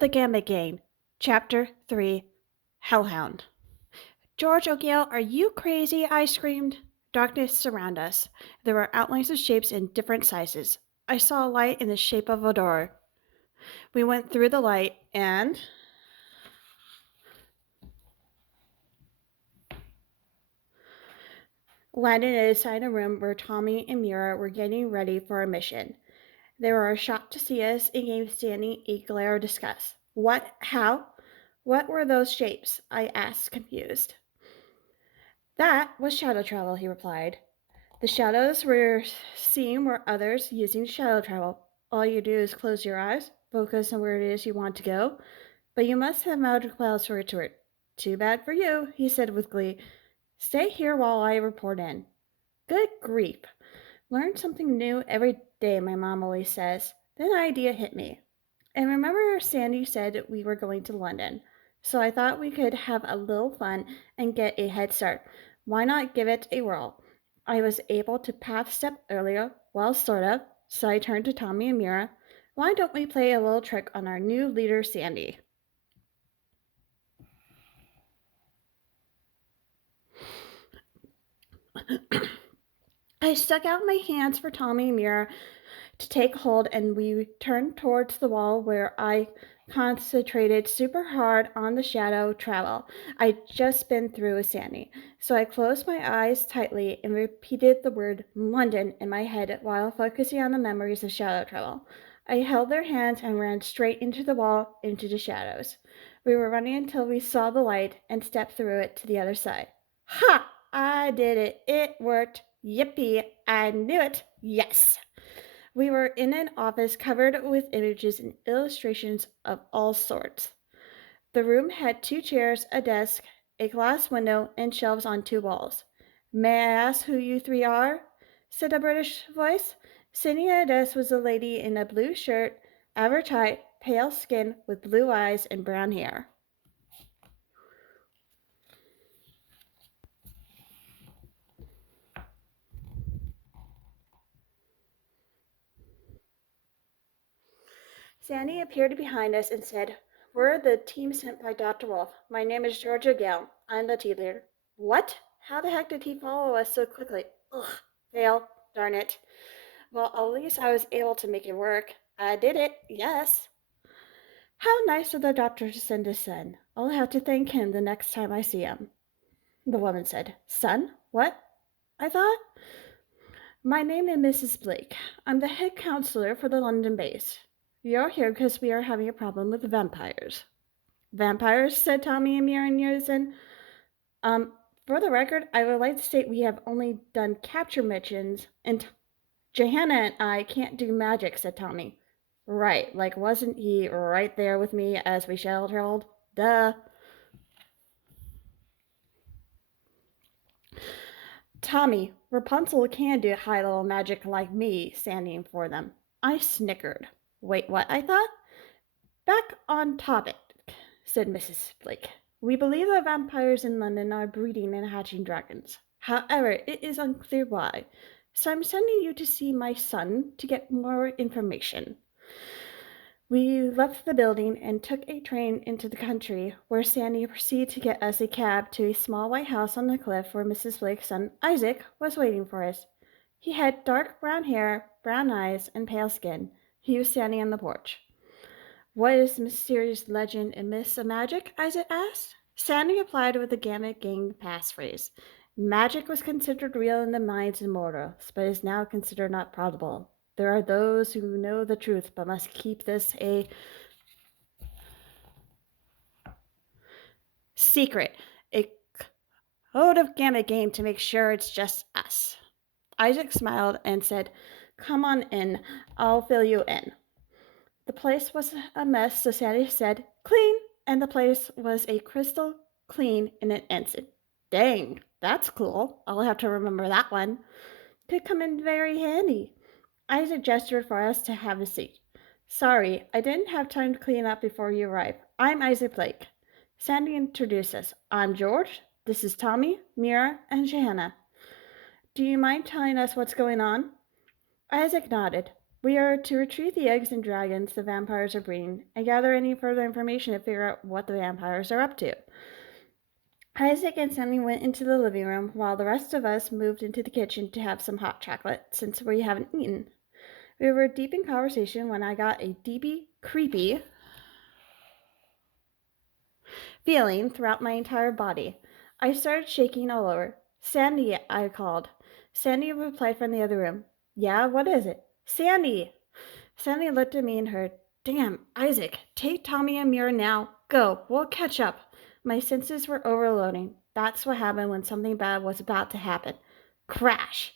The Gambit Game, Chapter 3, Hellhound. George O'Gale, are you crazy? I screamed. Darkness surrounded us. There were outlines of shapes in different sizes. I saw a light in the shape of a door. We went through the light and landed inside a room where Tommy and Mira were getting ready for a mission. They were shocked to see us and gave Sandy a glare of disgust. What? How? What were those shapes? I asked, confused. That was shadow travel, he replied. The shadows we're seeing were others using shadow travel. All you do is close your eyes, focus on where it is you want to go, but you must have magic clouds for it to work. Too bad for you, he said with glee. Stay here while I report in. Good grief. Learn something new every day, my mom always says. Then an idea hit me. And remember, Sandy said we were going to London. So I thought we could have a little fun and get a head start. Why not give it a whirl? I was able to path step earlier, well, sort of. So I turned to Tommy and Mira. Why don't we play a little trick on our new leader, Sandy? I stuck out my hands for Tommy and Mira to take hold, and we turned towards the wall where I concentrated super hard on the shadow travel I'd just been through with Sandy. So I closed my eyes tightly and repeated the word London in my head while focusing on the memories of shadow travel. I held their hands and ran straight into the wall, into the shadows. We were running until we saw the light and stepped through it to the other side. Ha! I did it. It worked. Yippee! I knew it. Yes! We were in an office covered with images and illustrations of all sorts. The room had two chairs, a desk, a glass window, and shelves on two walls. May I ask who you three are? Said a British voice. Sitting at a desk was a lady in a blue shirt, average height, pale skin, with blue eyes and brown hair. Sandy appeared behind us and said, We're the team sent by Dr. Wolf. My name is Georgia Gale. I'm the team leader. What? How the heck did he follow us so quickly? Ugh, fail. Darn it. Well, at least I was able to make it work. I did it, yes. How nice of the doctor to send his son. I'll have to thank him the next time I see him. The woman said, Son? What? I thought. My name is Mrs. Blake. I'm the head counselor for the London base. You're here because we are having a problem with vampires. Vampires, said Tommy and Mira in unison. Um, for the record, I would like to state we have only done capture missions, and Johanna and I can't do magic, said Tommy. Right, like wasn't he right there with me as we shell traveled? Duh. Tommy, Rapunzel can do high level magic like me, standing for them. I snickered. Wait, what? I thought? Back on topic, said Mrs. Blake. We believe that vampires in London are breeding and hatching dragons. However, it is unclear why. So I'm sending you to see my son to get more information. We left the building and took a train into the country, where Sandy proceeded to get us a cab to a small white house on the cliff where Mrs. Blake's son, Isaac, was waiting for us. He had dark brown hair, brown eyes, and pale skin. He was standing on the porch. What is the mysterious legend and myths of magic? Isaac asked. Sandy replied with the Gambit Gang passphrase. Magic was considered real in the minds of mortals, but is now considered not probable. There are those who know the truth, but must keep this a secret, a code of Gambit game to make sure it's just us. Isaac smiled and said, Come on in, I'll fill you in. The place was a mess, so Sandy said, Clean, and the place was a crystal clean in an instant. Dang, that's cool. I'll have to remember that one. Could come in very handy. Isaac gestured for us to have a seat. Sorry, I didn't have time to clean up before you arrived. I'm Isaac Blake. Sandy introduced us. I'm George. This is Tommy, Mira, and Johanna. Do you mind telling us what's going on? Isaac nodded. We are to retrieve the eggs and dragons the vampires are breeding and gather any further information to figure out what the vampires are up to. Isaac and Sammy went into the living room while the rest of us moved into the kitchen to have some hot chocolate since we haven't eaten. We were deep in conversation when I got a deeply creepy feeling throughout my entire body. I started shaking all over. Sandy, I called. Sandy replied from the other room. Yeah, what is it? Sandy! Sandy looked at me and heard, Damn, Isaac, take Tommy and Mira now. Go, we'll catch up. My senses were overloading. That's what happened when something bad was about to happen. Crash!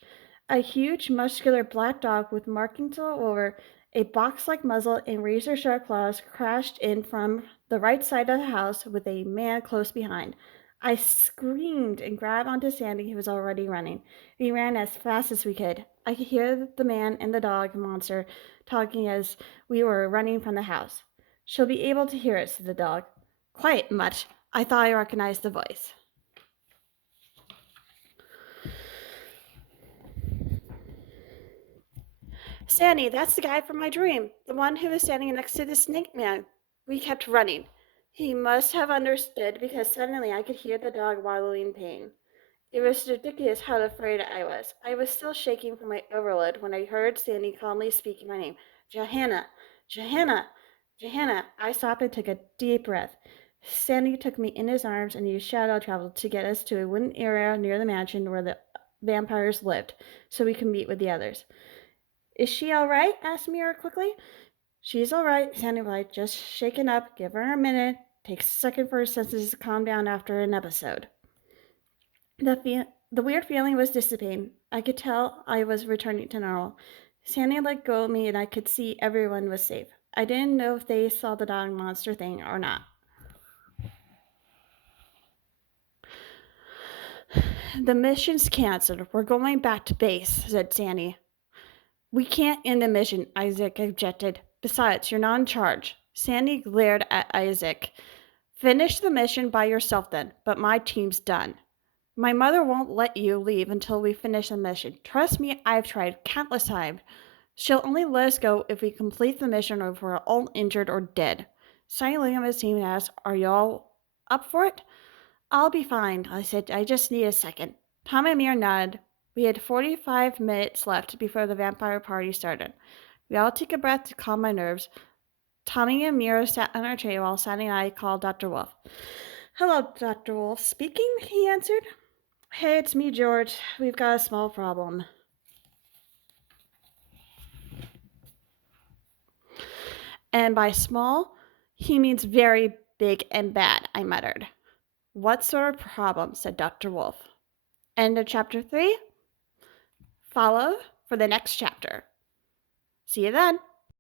A huge, muscular black dog with markings all over, a box-like muzzle and razor-sharp claws crashed in from the right side of the house with a man close behind. I screamed and grabbed onto Sandy, who was already running. We ran as fast as we could. I could hear the man and the dog monster talking as we were running from the house. She'll be able to hear it, said the dog. Quiet, Mutt. I thought I recognized the voice. Sandy, that's the guy from my dream, the one who was standing next to the snake man. We kept running. He must have understood because suddenly I could hear the dog wallowing in pain. It was ridiculous how afraid I was. I was still shaking from my overload when I heard Sandy calmly speaking my name. Johanna! Johanna! Johanna! I stopped and took a deep breath. Sandy took me in his arms and used shadow travel to get us to a wooden area near the mansion where the vampires lived, so we could meet with the others. Is she all right? Asked Mira quickly. She's all right, Sandy replied. Just shaken up. Give her a minute. Takes a second for her senses to calm down after an episode. The weird feeling was dissipating. I could tell I was returning to normal. Sandy let go of me and I could see everyone was safe. I didn't know if they saw the dog monster thing or not. The mission's canceled. We're going back to base, said Sandy. We can't end the mission, Isaac objected. Besides, you're not in charge. Sandy glared at Isaac. Finish the mission by yourself then, but my team's done. My mother won't let you leave until we finish the mission. Trust me, I've tried countless times. She'll only let us go if we complete the mission or if we're all injured or dead. Sonny looked at his team and asked, Are y'all up for it? I'll be fine, I said. I just need a second. Tom and Mir nodded. We had 45 minutes left before the vampire party started. We all took a breath to calm my nerves. Tommy and Mira sat on our tray while Sonny and I called Dr. Wolf. Hello, Dr. Wolf. Speaking, he answered. Hey, it's me, George. We've got a small problem. And by small, he means very big and bad, I muttered. What sort of problem? Said Dr. Wolf. End of chapter 3. Follow for the next chapter. See you then.